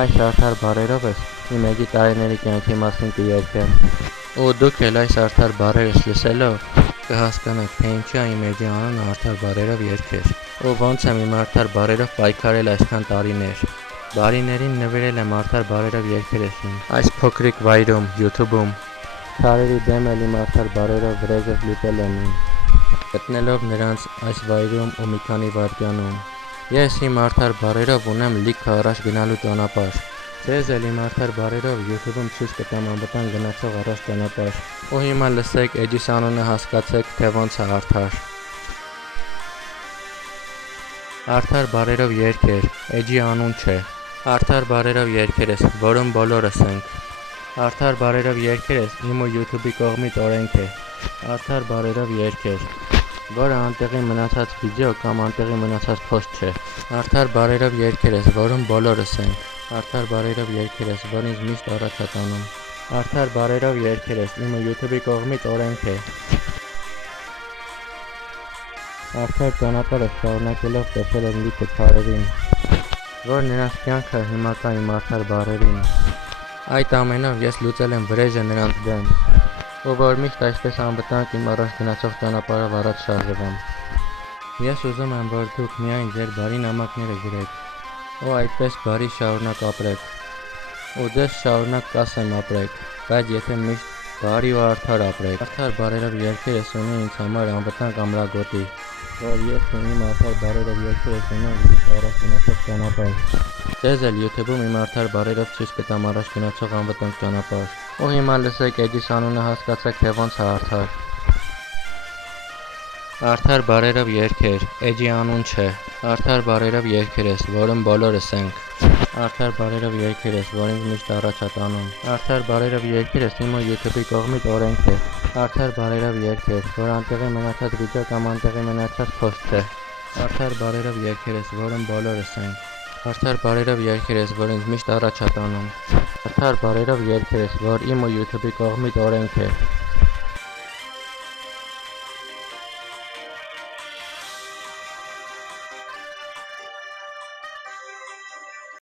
Այս արդար բառերով ես իմ էջի տարիների կյանքի մասին կերկեմ։ Ու դուք էլ այս արդար բառերս լսելով կհասկանաք, թե ինչու իմ էջի անունը արդար բառերով երգեր։ Ու ոնց եմ իմ արդար բառերով պայքարել այսքան տարիներ։ Բարիներին նվիրել եմ արդար բառերով երգերս իմ այս փոքրիկ վայրում, YouTube-ում։ Քարերի դեմ էլ իմ արդար բառերով վրեժս լուծել եմ իմ, գտնելով նրանց այս վայրում ու մի քանի վայրկյանում։ Ես իմ արդար բառերով ունեմ լիքը առաջ գնալու ճանապարհ։ Ձեզ էլ իմ արդար բառերով YouTube-ում ցույց կտամ անվտանգ գնացող առաջ ճանապարհ։ Ու հիմա լսեք էջիս անունը հասկացեք, թե ոնց է արդար։ Արդար բառերով երգեր, էջի անուն չէ։ Արդար բառերով երգերս, որում բոլորս ենք։ Արդար բառերով երգերս իմ ու YouTube-ի կողմից օրենք է։ Արդար բառերով երգեր, որը անտեղի մնացած վիդեո կամ անտեղի մնացած post չէ։ Արդար բառերով երգերս, որում բոլորս ենք։ Արդար բառերով երգերս, որ ինձ միշտ առաջ է տանում։ Արդար բառերով երգերս իմ ու YouTube-ի կողմից օրենք է։ Արդար ճանապարհը շարունակելով տեսել եմ լիքը քարերին, որ նրանց կյանքը հիմա կա իմ արդար բառերին։ Այդ ամենով ես լուծել եմ վրեժը նրանց դեմ, ու որ միշտ այսպես անվտանգ իմ առաջ գնացող ճանապարհով առաջ շարժվեմ։ Ես ուզում եմ, որ դուք միայն ձեր բարի նամակները գրեք, ու այդպես բարի շարունակ ապրեք, ու ձեզ շարունակ կասեմ ապրեք, բայց եթե միշտ բարի ու արդար ապրեք։ Արդար բառերով երգերս ունի ինձ համար անվտանգ ամրագոտի, որ ես ու իմ արդար բառերով երգերս ունեմ միշտ առաջ գնացող ճանապարհ։ Ձեզ էլ YouTube-ում իմ արդար բառերով ցույց կտամ առաջ գնացող անվտանգ ճանապարհ։ Ու հիմա լսեք էջիս անունը հասկացեք, թե ոնց է արդար։ Արդար բառերով երգեր, էջի անուն չէ։ Արդար բառերով երգերս, որում բոլորս ենք։ Արդար բառերով երգերս, որ ինձ միշտ առաջ է տանում։ Արդար բառերով երգերս իմ ու YouTube-ի կողմից օրենք է։ Արդար բառերով երգեր, որ անտեղի մնացած վիդեո կամ անտեղի մնացած post չէ։ Արդար բառերով երգերս, որում բոլորս ենք։ Արդար բառերով երգերս, որ ինձ միշտ առաջ է տանում։ Արդար բառերով երգերս, որ իմ ու YouTube-ի կողմից օրենք է։